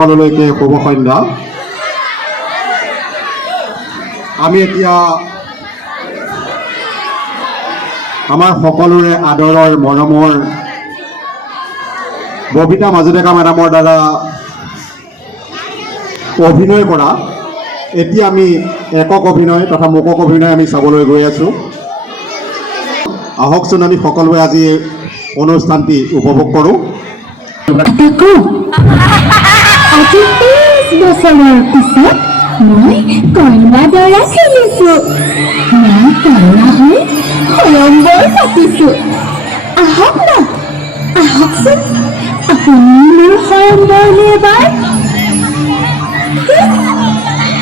সকলোলৈকে শুভ সন্ধ্যা। আমি এতিয়া আমাৰ সকলোৰে আদৰৰ মৰমৰ ববিতা মাজুডেকা মেডামৰ দ্বাৰা অভিনয় কৰা এতিয়া আমি একক অভিনয় তথা মুকক অভিনয় আমি চাবলৈ গৈ আছোঁ। আহকচোন আমি সকলোৱে আজি অনুষ্ঠানটি উপভোগ কৰোঁ। আজি 20 বছৰৰ পিছত মই কইনা দৰা খেলিছো। মই কইনা হৈ সয়ম্বৰ পাতিছো। আহক না, আহকচোন আপুনি মোৰ সয়ম্বৰলৈ এবাৰ।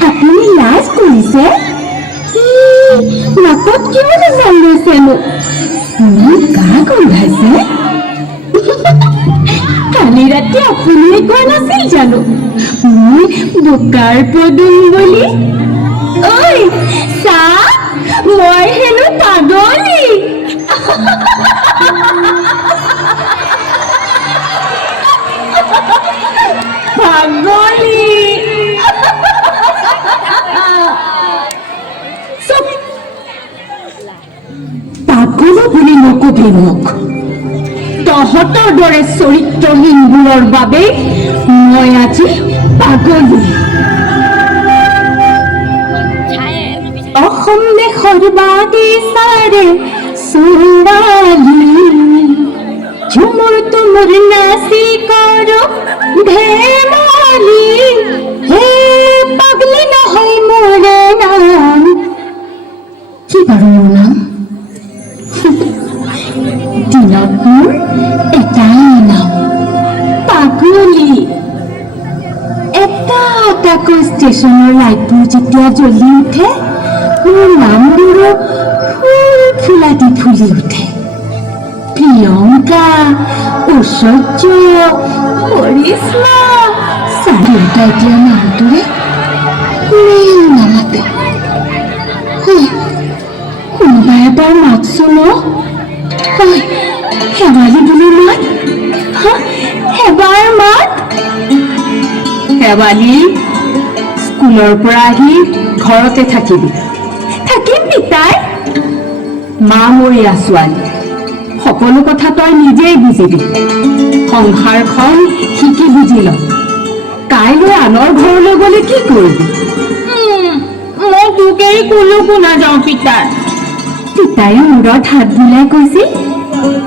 আপুনি লাজ কৰিছে? নাকত কিয় নিজান লৈছেনো? মোৰ গা গোন্ধাইছে। কালি ৰাতি আপুনিয়ে কোৱা নাছিল জানো মই বোকাৰ পদুম বুলি? ঐ চা, মই হেনো পাগলী। পাগলী পাগল বুলি নকবি মোক। তহঁতৰ দৰে চৰিত্ৰহীনবোৰৰ বাবে মই আজি পাগলী। অসম দেশৰ বাগিচাৰে ছোৱালী ঝুমুৰ তুমুৰ নাচি কৰো ধেমালি। হে পাগলী নহয় মোৰ নাম। কি বাৰু মোৰ নাম? দিনত মোৰ এটাই নাম, পাগলী। এটা এটাকৈ ষ্টেচনৰ লাইটবোৰ যেতিয়া জ্বলি উঠে মোৰ নামবোৰো ফুল ফুলাদি ফুলি উঠে। প্ৰিয়ংকা, ঐশ্বৰ্য, কৰিশ্মা, চাৰিওটা এতিয়া নামটোৰে মেল নামাতে। কোনোবা এবাৰ মাতচোন। শেৱালি বুলি মাত, এবাৰ মাত। শেৱালি, স্কুলৰ পৰা আহি ঘৰতে থাকিবি। থাকিম পিতাই। মামৰীয়া ছোৱালী, সকলো কথা তই নিজেই বুজিবি। সংসাৰখন শিকি বুজি ল। কাইলৈ আনৰ ঘৰলৈ গ'লে কি কৰিবি? মই তোক এৰি কলৈকো নাযাওঁ পিতাই। পিতাই মূৰত হাত বুলাই কৈছিল,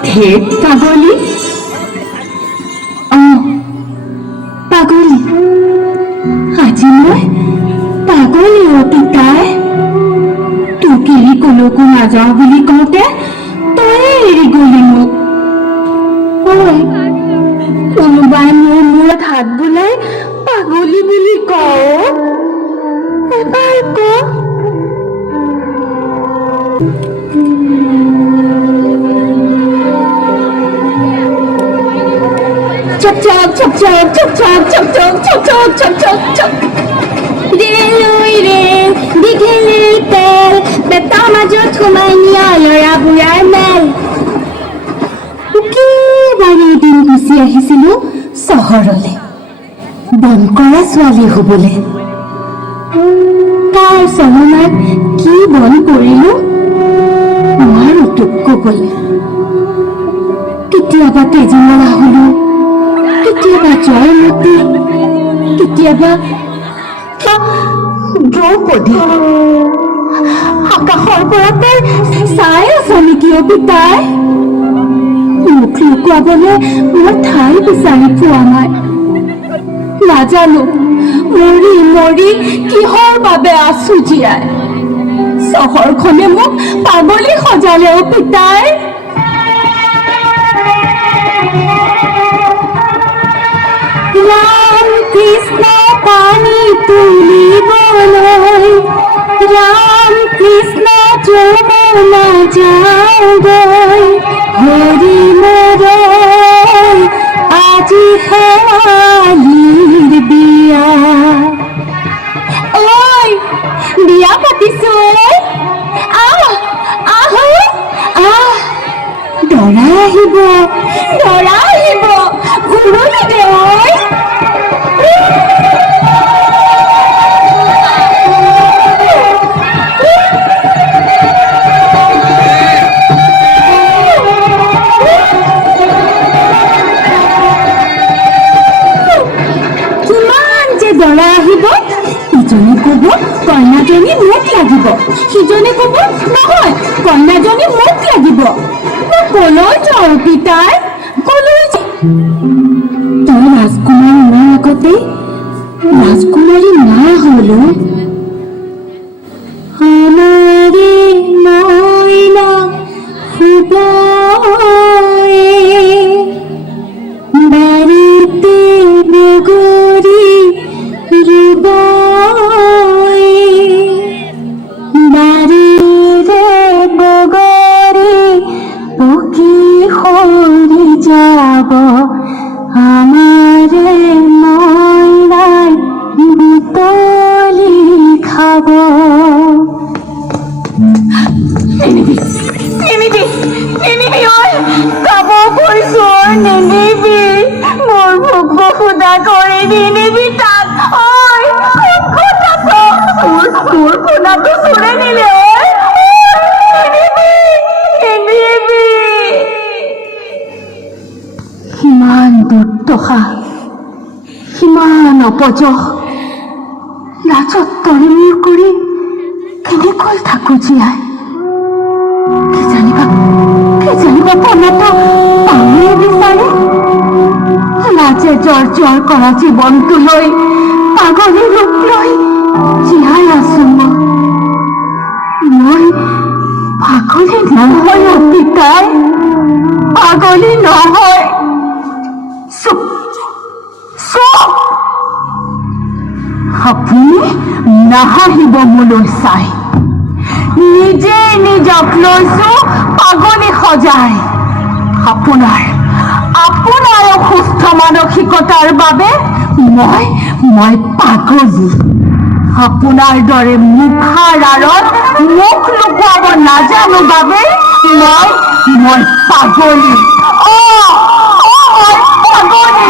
ধেত পাগলী। পাগলী, আজি মই পাগলী। পিতাই তোক এৰি কলৈকো নাযাওঁ বুলি কওঁতে তয়ে এৰি গলি মোক। কোনোবাই মোৰ মূৰত হাত বুলাই পাগলী বুলি কওঁ, এবাৰ ক। চক চক চক চক চক চক চক চক চক চক চক চক চক। ৰেলৈ ৰেল দীঘলিৰ তেল, বেটাৰ মাজত সোমাই নিয়া ল'ৰা বুঢ়াৰ মেল। একেবাৰে এদিন গুচি আহিছিলো চহৰলে বন কৰা ছোৱালী হবলে। তাৰ চলনাত কি বন কৰিলো নোৱাৰো তোক কবলে। কেতিয়াবা তেজীমলা হলো, কেতিয়াবা জয়মতী, কেতিয়াবা দ্ৰৌপদী। আকাশৰ পৰা তই চাই আছ নেকি পিতাই? মুখ লুকুৱাবলৈ মই ঠাই বিচাৰি পোৱা নাই। নাজানো মৰি মৰি কিহৰ বাবে আছো জীয়াই। চহৰখনে মোক পাগলী সজালে পিতাই। ৰাম কৃষ্ণ পানী তুলিবলৈ, ৰাম কৃষ্ণ যমুনা যাওঁগৈ। হৰি মৰৈ আজি শেৱালিৰ বিয়া। ঐ বিয়া পাতিছো। আহ আহ আহ, দৰা আহিব, দৰা আহিব, ঘূৰণি দে। দৰা আহিব, ইজনে ক'ব কইনাজনী মোক লাগিব, সিজনে ক'ব নহয় কইনাজনী মোক লাগিব। মই কলৈ যাওঁ পিতাই, কলৈ যাওঁ? তই ৰাজকুমাৰ হোৱাৰ আগতে ৰাজকুমাৰী মা হলো। আমাৰে মইনা শুবয়ে, বাৰীতে বগৰী ৰুবয়ে, বাৰীৰে বগৰী পকি সৰি যাব, আমাৰে মইনাই বুটলি খাব। নিনিবি ঐ, খাব কৈছো নিনিবি, মোৰ ভোক বসুদা কৰি নিনিবি তাক। ঐ কোন আছ? তোৰ কোনাটো চুৰে নিলে ঐ, নিনিবি। সিমান দুৰ্দশা, সিমান অপযশ, লাজত তৰিমূৰ কৰি কেনেকৈ থাকো জীয়াই? কি জানিবা পনাটা পানীয়ে বিচাৰে। লাজে জৰ্জৰ কৰা জীৱনটো লৈ পাগলী ৰূপ লৈ জীয়াই আছো মই পাগলী নহয় পিতাই, পাগলী নহয়। চুপ চুপ, আপুনি নাহাঁহিব মোলৈ চাই। নিজে নিজক লৈছো পাগলী সজাই। আপোনাৰ অসুস্থ মানসিকতাৰ বাবে মই পাগলী। আপোনাৰ দৰে মুখাৰ আঁৰত মুখ লুকুৱাব নাজানো বাবে মই পাগলী। মই পাগলী।